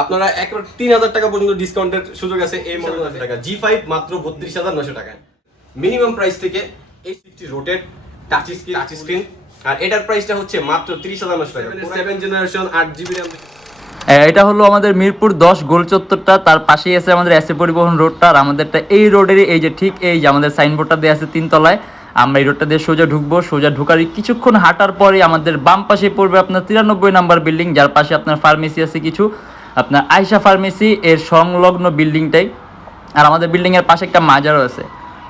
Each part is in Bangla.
আপনারা 3,000 টাকা পর্যন্ত ডিসকাউন্টের সুযোগ আছে এই মডেলটাতে। টাকা G5 মাত্র 32,900 টাকায়। মিনিমাম প্রাইস থেকে H60 রোটেট টাচ স্ক্রিন আর এটার প্রাইসটা হচ্ছে মাত্র 30,900 টাকা। 7 জেনারেশন 8GB RAM। এটা হলো আমাদের মিরপুর 10 গোল চত্বরটা, তার পাশেই আছে আমাদের এসএ পরিবহন রোডটা। আর আমাদেরটা এই রোডেরই এই যে ঠিক এই যে আমাদের সাইনবোর্ডটা দেওয়া আছে 3 তলায়। আমরা এই রোডটা দিয়ে সোজা ঢুকবো, সোজা ঢুকার কিছুক্ষণ হাঁটার পরে আমাদের বাম পাশে পড়বে আপনার 93 নাম্বার বিল্ডিং, যার পাশে আপনার ফার্মেসি আছে কিছু, আপনার আয়শা ফার্মেসি এর সংলগ্ন বিল্ডিংটাই। আর আমাদের বিল্ডিংয়ের পাশে একটা মাজারও আছে।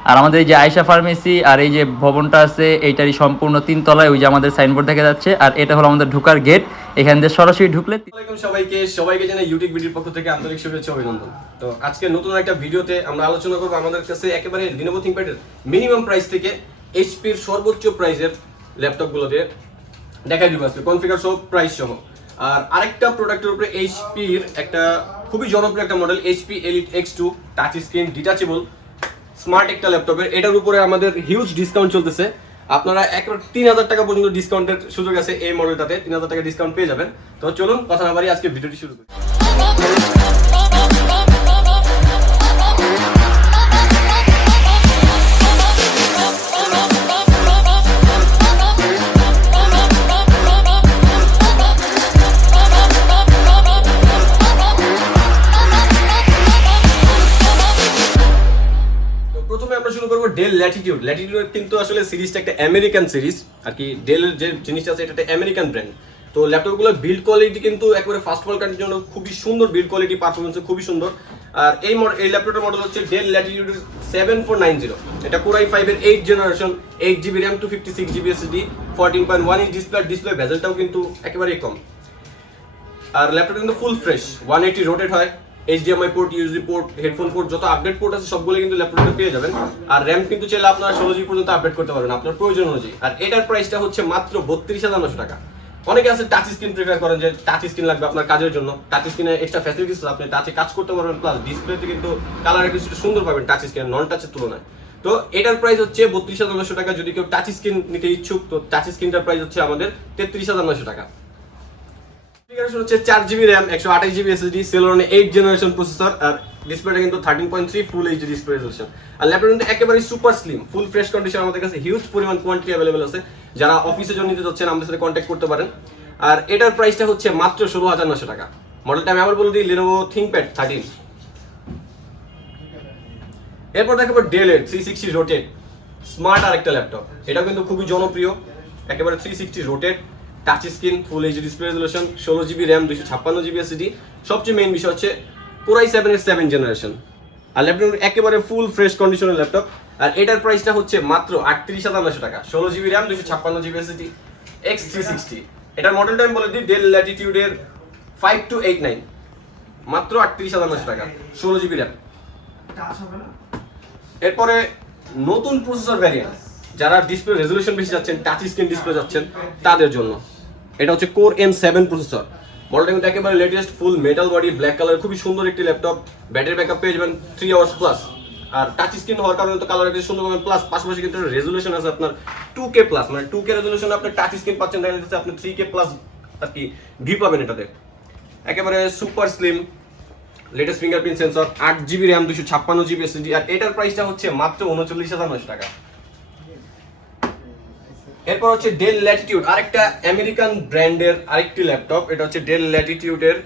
আর আমাদের এই যে আয়শা ফার্মেসি আর এই যে ভবনটা আছে এইটারই সম্পূর্ণ 3 তলায় ওই যে আমাদের সাইনবোর্ড দেখা যাচ্ছে। আর এটা হলো আমাদের ঢোকার গেট, এখান দিয়ে সরাসরি ঢুকলে। আসসালামু আলাইকুম সবাইকে জানাই ইউটিউবডির পক্ষ থেকে আন্তরিক শুভেচ্ছা অভিনন্দন। তো আজকে নতুন একটা ভিডিওতে আমরা আলোচনা করব আমাদের কাছে একেবারে লিনোভো থিংকপ্যাডের মিনিমাম প্রাইস থেকে এইচপির সর্বোচ্চ প্রাইসের ল্যাপটপগুলোতে দেখাই দিব আজকে কনফিগার সহ প্রাইস সহ। আর আরেকটা প্রোডাক্টের উপরে এইচপির একটা খুবই জনপ্রিয় একটা model HP elite X2 touch screen detachable smart একটা ল্যাপটপের, এটার উপরে আমাদের হিউজ ডিসকাউন্ট চলতেছে। আপনারা 3,000 টাকা পর্যন্ত ডিসকাউন্টের সুযোগ আছে এই মডেলটাতে। 3,000 টাকা ডিসকাউন্ট পেয়ে যাবেন। তো চলুন কথা না বাড়িয়ে আজকে ভিডিওটি শুরু করি। ডেল ল্যাটিটিউড কিন্তু আসলে সিরিজটা একটা আমেরিকান সিরিজ আর কি। ডেলের যে জিনিসটা আছে এটা একটা আমেরিকান ব্র্যান্ড। তো ল্যাপটপগুলোর বিল্ড কোয়ালিটি কিন্তু একেবারে ফার্স্ট ওয়ার্ল্ড কান্ট্রির জন্য খুবই সুন্দর বিল্ড কোয়ালিটি, পারফরমেন্স খুবই সুন্দর। আর এই ল্যাপটপের মডেল হচ্ছে ডেল ল্যাটিটিউড 7490। এটা Core i5 এর 8 generation 8GB RAM 256GB SSD 14.1 inch display ভেজেলটাও কিন্তু একেবারেই কম। আর ল্যাপটপ কিন্তু ফুল ফ্রেশ, 180 রোটেট হয়। HDMI port, USB port, headphone port, যত আপডেট পোর্ট আছে সবগুলো কিন্তু ল্যাপটপে পেয়ে যাবেন। আর র্যাম কিন্তু চাইলে আপনারা 16GB পর্যন্ত আপডেট করতে পারবেন আপনার প্রয়োজন অনুযায়ী। আর এটার প্রাইসটা হচ্ছে মাত্র 32,900 টাকা। অনেকে আছে টাচ স্ক্রিন প্রিফার করেন, যে টাচ স্ক্রিন লাগবে আপনার কাজের জন্য। টাচ স্ক্রিনে এক্সট্রা ফ্যাসিলিটিস আপনি টাচে কাজ করতে পারবেন, প্লাস ডিসপ্লেতে কিন্তু কালার কিছুটা সুন্দর পাবেন টাচ স্ক্রিন নন টাচের তুলনায়। তো এটার প্রাইস হচ্ছে 32,900 টাকা। যদি কেউ টাচ স্ক্রিন নিতে ইচ্ছুক তো টাচ স্ক্রিনটার প্রাইস হচ্ছে আমাদের 33,900 টাকা। হচ্ছে 4GB RAM 128GB SSD Celeron 8 generation processor. আর ডিসপ্লেটা কিন্তু 13.3 ফুল এইচডি ডিসপ্লে রেজোলিউশন। আর ল্যাপটপ কিন্তু একেবারে super slim, full fresh condition. আমাদের কাছে হিউজ পরিমাণ কোয়ান্টিটি अवेलेबल আছে। যারা অফিসের জন্য নিতে যাচ্ছেন আমাদের সাথে কন্ট্যাক্ট করতে পারেন। আর এটার প্রাইসটা হচ্ছে মাত্র 16,900 টাকা। মডেলটা আমি আবার বলে দিই, Lenovo ThinkPad 13। এরপর দেখাবো ডেলের 360 রোটেট স্মার্ট আরেকটা ল্যাপটপ। এটা কিন্তু খুবই জনপ্রিয়, একেবারে 360 rotate touch screen full HD display resolution 16GB RAM 256GB SSD। সবচেয়ে মেইন বিষয় হচ্ছে Core i7 এর 7 জেনারেশন। আর ল্যাপটপ একেবারে ফুল ফ্রেশ কন্ডিশনের ল্যাপটপ। আর এটার প্রাইসটা হচ্ছে মাত্র 38,900 টাকা। 16GB RAM 256GB SSD X360। এটার মডেলটা আমি বলে দিই, ডেল ল্যাটিটিউডের 5289, মাত্র 38,900 টাকা 16GB RAM। এরপরে নতুন প্রসেসর ভ্যারিয়েন্ট, যারা ডিসপ্লে রেজোলিউশন বেশি যাচ্ছেন, টাচ স্ক্রিন ডিসপ্লে যাচ্ছেন তাদের জন্য এটা হচ্ছে Core M7 প্রসেসর। মডেলটা কিন্তু একেবারে লেটেস্ট, ফুল মেটাল বডি, ব্ল্যাক কালার, খুবই সুন্দর একটি ল্যাপটপ। ব্যাটারি ব্যাকআপ পেয়ে যাবেন 3 আওয়ার্স প্লাস। আর টাচ স্ক্রিন হওয়ার কারণে তো কালার একটু সুন্দর পাবেন, প্লাস পাশাপাশি কিন্তু রেজোলিউশন আছে আপনার 2K প্লাস, মানে 2K রেজোলিউশন আপনি টাচ স্ক্রিন পাচ্ছেন, দেখা যাচ্ছে আপনি 3K প্লাস আর কি ভিউ পাবেন এটাতে। একেবারে super slim, latest fingerprint sensor, 8GB RAM 256GB SSD। আর এটার প্রাইসটা হচ্ছে মাত্র 39,900 টাকা। এরপর হচ্ছে ডেল ল্যাটিটিউড, আরেকটা আমেরিকান ব্র্যান্ডের আরেকটি ল্যাপটপ। এটা হচ্ছে ডেল ল্যাটিটিউডের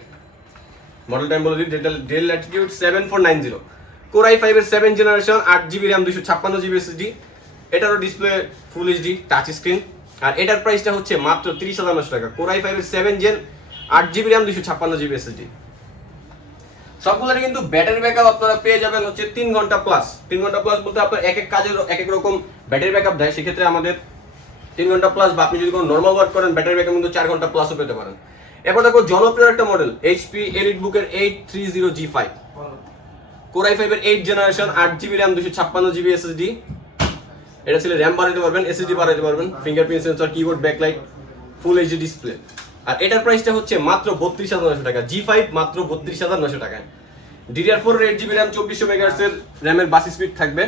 মডেলটা আমি বলে দিই, ডেল ল্যাটিটিউড 7490। Core i5 এর 7 generation 8GB RAM 256GB SSD। এটারও display full HD touch screen. আর এটার প্রাইসটা হচ্ছে মাত্র 30,900 টাকা। Core i5 এর 7 gen 8GB RAM 256GB SSD। সবগুলোর কিন্তু ব্যাটারি ব্যাকআপ আপনারা পেয়ে যাবেন হচ্ছে 3 ঘন্টা প্লাস। 3 ঘন্টা প্লাস বলতে আপনার এক এক কাজের এক এক রকম ব্যাটারি ব্যাকআপ দেয়, সেক্ষেত্রে আমাদের 3 ঘন্টা প্লাস, বা আপনি যদি কোনো নর্মাল ওয়ার্ক করেন ব্যাটারি ব্যাকআপ কিন্তু 4 ঘন্টা প্লাসও পেতে পারেন। এরপর দেখো জনপ্রিয় একটা মডেল HP EliteBook এর 830G5। Core i5 এর 8 generation 8GB RAM 256GB SSD। এটা ছিল RAM বাড়াতে পারবেন, SSD বাড়াতে পারবেন, fingerprint sensor, keyboard, backlight, full HD display. আর এটার প্রাইসটা হচ্ছে মাত্র 32,900 টাকা। G5 মাত্র 32,900 টাকায়। DDR4 এর 8GB RAM 2400 MHz এর র্যামের বাস স্পিড থাকবে।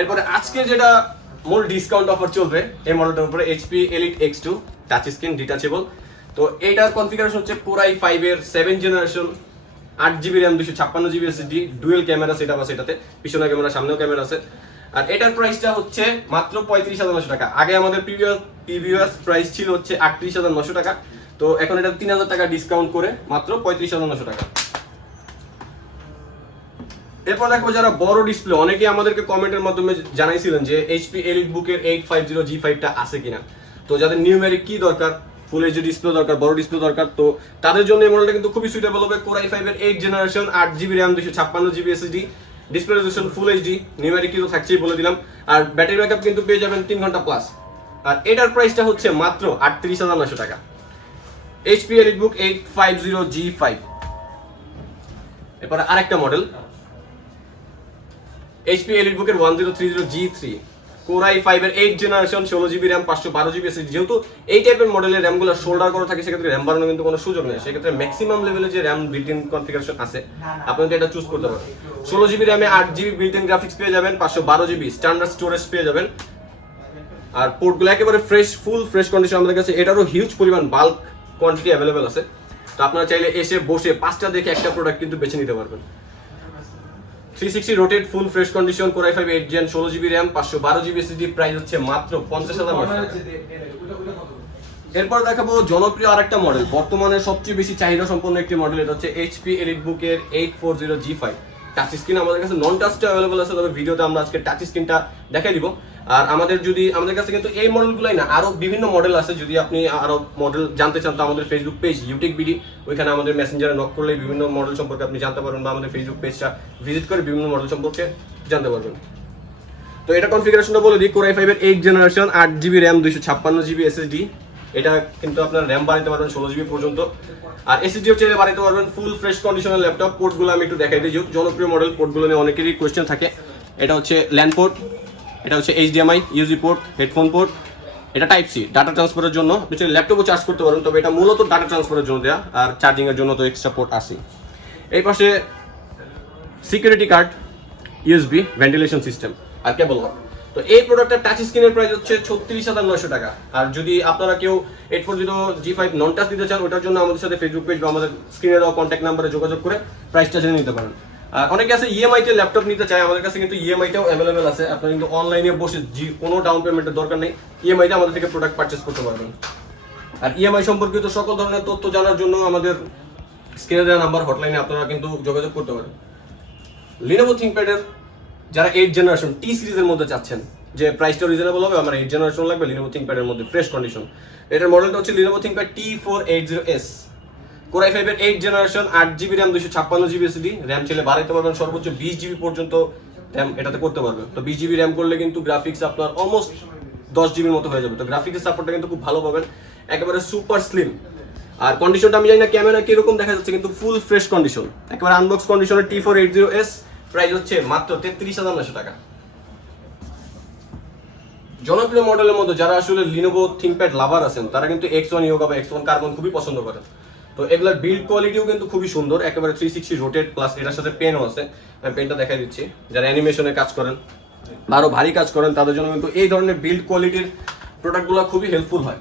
এরপরে আজকে যেটা মূল ডিসকাউন্ট অফার চলবে এই মডেলটার উপরে HP Elite X2 touch screen detachable তো এইটার কনফিগারেশন হচ্ছে Core i5 এর 7 generation, 8GB RAM 256GB SSD, dual camera setup আছে এটাতে, পিছনে ক্যামেরা সামনেও ক্যামেরা আছে। আর এটার প্রাইসটা হচ্ছে মাত্র 35,900 টাকা। আগে আমাদের প্রিভিয়াস প্রাইস ছিল হচ্ছে 38,900 টাকা, তো এখন এটা 3,000 টাকা ডিসকাউন্ট করে মাত্র 35,900 টাকা। এরপর দেখো যারা বড় ডিসপ্লে, অনেকেই আমাদেরকে কমেন্টের মাধ্যমে জানাইছিলেন যে HP EliteBook এর 850 G5 টা আছে কিনা। তো যাদের নিউমেরিক কি দরকার, ফুল এইচডি ডিসপ্লে দরকার, বড় ডিসপ্লে দরকার, তো তাদের জন্য এই মডেলটা কিন্তু খুবই সুইটেবল হবে। Core i5 এর 8 generation, 8GB RAM 256GB SSD, display resolution full HD, numeric কি তো থাকছেই বলে দিলাম। আর ব্যাটারি ব্যাকআপ কিন্তু পেয়ে যাবেন 3 ঘন্টা প্লাস। আর এটার প্রাইসটা হচ্ছে মাত্র 38,900 টাকা। HP EliteBook 850 G5। এরপর আরেকটা মডেল HP EliteBook এর 1030 G3, Core i5 এর 8 generation, 16GB RAM 512GB SSD। যেহেতু এই টাইপের মডেলের RAM গুলো শোল্ডার করা থাকে, সেক্ষেত্রে RAM বাড়ানোর কিন্তু কোনো সুযোগ নেই। সেক্ষেত্রে ম্যাক্সিমাম লেভেলে যে RAM বিল্ট ইন কনফিগারেশন আছে, আপনি তো এটা চুজ করতে পারেন। 16GB RAM A 8GB built in graphics পেয়ে যাবেন, 512GB স্ট্যান্ডার্ড স্টোরেজ পেয়ে যাবেন। আর পোর্টগুলো একেবারে ফ্রেশ, ফুল ফ্রেশ কন্ডিশন আমাদের কাছে। এটারও হিউজ পরিমাণ বাল্ক কোয়ান্টিটি অ্যাভেলেবেল আছে। তো আপনারা চাইলে এসে বসে 5টা দেখে একটা প্রোডাক্ট কিন্তু বেছে নিতে পারবেন। 360 rotate full fresh condition, Core i5 8 gen, 16GB RAM 512GB SSD, price হচ্ছে মাত্র 50,900 টাকা। এরপর দেখাবো জনপ্রিয় আরেকটা মডেল, বর্তমানে সবচেয়ে বেশি চাহিদা সম্পন্ন একটি মডেল, এটা হচ্ছে HP EliteBook এর 840 G5। টাচ স্ক্রিন আমাদের কাছে নন টাচটা अवेलेबल আছে, তবে ভিডিওতে আমরা আজকে টাচ স্ক্রিনটা দেখাই দিব। আর আমাদের কাছে কিন্তু এই মডেলগুলাই না, আরো বিভিন্ন মডেল আছে। যদি আপনি আরো মডেল জানতে চান তো আমাদের ফেসবুক পেজ Youtechbd, ওইখানে আমাদের মেসেঞ্জারে নক করলে বিভিন্ন মডেল সম্পর্কে আপনি জানতে পারবেন, বা আমাদের ফেসবুক পেজটা ভিজিট করে বিভিন্ন মডেল সম্পর্কে জানতে পারবেন। তো এটা কনফিগারেশনটা বলে দিই, Core i5 এর 8 generation, 8GB RAM 256GB SSD। এটা কিন্তু আপনার RAM বাড়াতে পারবেন 16GB পর্যন্ত, আর SSD ও চাইলে বাড়াতে পারবেন। ফুল ফ্রেশ কন্ডিশনের ল্যাপটপ। পোর্টগুলো আমি একটু দেখাই দিই, যেহেতু জনপ্রিয় মডেল, পোর্টগুলো নিয়ে অনেকেরই কোয়েশ্চেন থাকে। এটা হচ্ছে ল্যান পোর্ট, এটা হচ্ছে HDMI USB port, headphone port, এটা টাইপ সি ডাটা ট্রান্সফারের জন্য। আপনি চাইলে ল্যাপটপও চার্জ করতে পারেন, তবে এটা মূলত ডাটা ট্রান্সফারের জন্য দেয়া, আর চার্জিং এর জন্য তো এক্সট্রা পোর্ট আছে। এই পাশে security card, USB, ventilation system আর কেবল। তো এই প্রোডাক্টের টাচ স্ক্রিনের প্রাইস হচ্ছে 36,900 টাকা। আর যদি আপনারা কেউ 840 G5 নন টাচ দিতে চান, ওটার জন্য আমাদের সাথে ফেসবুক পেজ বা আমাদের স্ক্রিনে দেওয়া কন্ট্যাক্ট নাম্বারে যোগাযোগ করে প্রাইসটা জেনে নিতে পারেন। আর অনেকে আছে ইএমআই তে ল্যাপটপ নিতে চায়, আমাদের কাছে কিন্তু ইএমআই টাও অ্যাভেলেবেল আছে। আপনারা কিন্তু অনলাইনে বসে কোনো ডাউন পেমেন্টের দরকার নেই, ইএমআই তে আমাদের থেকে প্রোডাক্ট পারচেজ করতে পারবেন। আর ইএমআই সম্পর্কিত সকল ধরনের তথ্য জানার জন্য আমাদের স্ক্রিনে দেওয়া নাম্বার হটলাইনে আপনারা কিন্তু যোগাযোগ করতে পারেন। Lenovo ThinkPad এর যারা 8 জেনারেশন টি সিরিজের মধ্যে চাচ্ছেন, যে প্রাইসটা রিজনেবল হবে, আমার 8 জেনারেশন লাগবে Lenovo ThinkPad এর মধ্যে ফ্রেশ কন্ডিশন, এটার মডেলটা হচ্ছে Lenovo ThinkPad T480S। Core i5 এর 8 generation, 8GB RAM 256GB SSD, RAM চাইলে বাড়াইতে পারবেন সর্বোচ্চ 20GB পর্যন্ত RAM এটাতে করতে পারবেন। তো 20GB RAM করলে কিন্তু গ্রাফিক্স আপনার অলমোস্ট 10GB মতো হয়ে যাবে। তো গ্রাফিক্সের সাপোর্টটা কিন্তু খুব ভালো পাবেন, একেবারে সুপার স্লিম। আর কন্ডিশনটা আমি জানি না ক্যামেরা কিরকম দেখা যাচ্ছে, কিন্তু ফুল ফ্রেশ কন্ডিশন, একেবারে আনবক্স কন্ডিশনের T480S, প্রাইস হচ্ছে মাত্র 33,900 টাকা। জনপ্রিয় মডেলের মধ্যে যারা আসলে Lenovo ThinkPad লাভার আছেন, তারা কিন্তু X1 Yoga বা X1 Carbon খুবই পছন্দ করেন। তো এগুলোর বিল্ড কোয়ালিটিও কিন্তু খুবই সুন্দর, একেবারে 360 রোটেট, প্লাস এটার সাথে পেনও আছে। আমি পেনটা দেখাই দিচ্ছি। যারা অ্যানিমেশনে কাজ করেন বা আরো ভারী কাজ করেন, তাদের জন্য কিন্তু এই ধরনের বিল্ড কোয়ালিটির প্রোডাক্টগুলো খুবই হেল্পফুল হয়।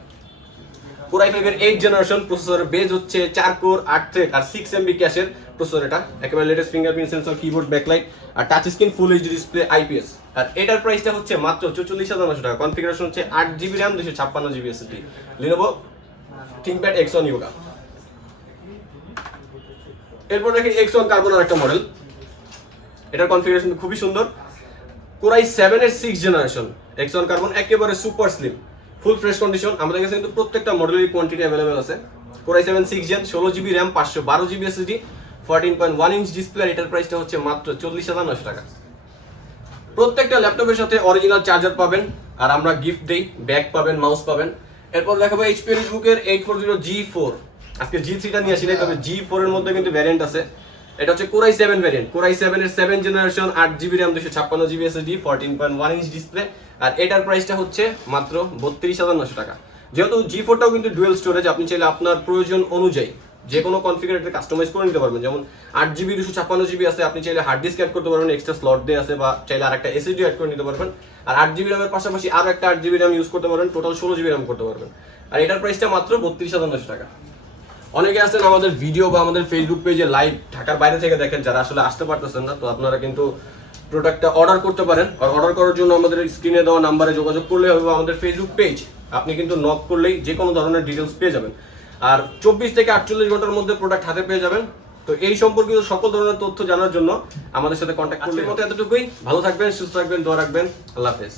Core i5 এর 8 জেনারেশন, প্রসেসরের বেস হচ্ছে 4 কোর 8 থ্রেড আর 6 MB ক্যাশের প্রসেসর। এটা একেবারে latest fingerprint sensor, keyboard, backlight আর touch screen, full HD display, IPS। আর এটার প্রাইসটা হচ্ছে মাত্র 44,900 টাকা। কনফিগারেশন হচ্ছে 8GB RAM 256GB SSD, Lenovo ThinkPad X1 Yoga। এরপর দেখি X1 Carbon আর একটা মডেল, এটার কনফিগারেশন খুবই সুন্দর। Core i7 এর 6 জেনারেশন, X1 Carbon, একেবারে super slim, full fresh condition. আমাদের কাছে কিন্তু প্রত্যেকটা মডেলের কোয়ান্টিটি অ্যাভেলেবেল আছে। Core i7 6 gen, 16GB RAM 512GB SSD, 14.1 inch display. এটার প্রাইসটা হচ্ছে মাত্র 40,900 টাকা। প্রত্যেকটা ল্যাপটপের সাথে অরিজিনাল চার্জার পাবেন, আর আমরা গিফট দেই, ব্যাগ পাবেন, মাউস পাবেন। এরপর দেখাবো HP EliteBook এর 840 G4। আজকে G3টা নিয়ে আসি নাই, তবে G4 এর মধ্যে কিন্তু ভ্যারিয়েন্ট আছে। এটা হচ্ছে Core i7 variant, Core i7 এর 7 generation, 8GB RAM 256GB SSD, 14.1 inch display. আর এটার প্রাইসটা হচ্ছে মাত্র 32,900 টাকা। যেহেতু G4টাও কিন্তু ডুয়েল স্টোরেজ, আপনি চাইলে আপনার প্রয়োজন অনুযায়ী যে কোনো কনফিগারেটর কাস্টমাইজ করে নিতে পারবেন। যেমন 8GB 256GB আছে, আপনি চাইলে হার্ড ডিস্ক অ্যাড করতে পারবেন, এক্সট্রা স্লট দিয়ে আছে, বা চাইলে আরেকটা SSD অ্যাড করে নিতে পারবেন। আর 8GB RAM এর পাশাপাশি আরো একটা 8GB RAM ইউজ করতে পারবেন, টোটাল 16GB RAM করতে পারবেন। আর এটার প্রাইসটা মাত্র 32,900 টাকা। অনেকে আছেন আমাদের ভিডিও বা আমাদের ফেসবুক পেজে লাইভ ঢাকার বাইরে থেকে দেখেন, যারা আসলে আসতে পারতেছেন না, তো আপনারা কিন্তু প্রোডাক্টটা অর্ডার করতে পারেন। আর অর্ডার করার জন্য আমাদের স্ক্রিনে দেওয়া নাম্বারে যোগাযোগ করলে হবে, আমাদের ফেসবুক পেজ আপনি কিন্তু নক করলেই যে কোনো ধরনের ডিটেলস পেয়ে যাবেন। আর 24 থেকে 48 ঘন্টার মধ্যে প্রোডাক্ট হাতে পেয়ে যাবেন। তো এই সম্পর্কিত সকল ধরনের তথ্য জানার জন্য আমাদের সাথে কন্ট্যাক্ট করলে মতো এতটুকুই। ভালো থাকবেন, সুস্থ থাকবেন, দোয়া রাখবেন। আল্লাহ হাফেজ।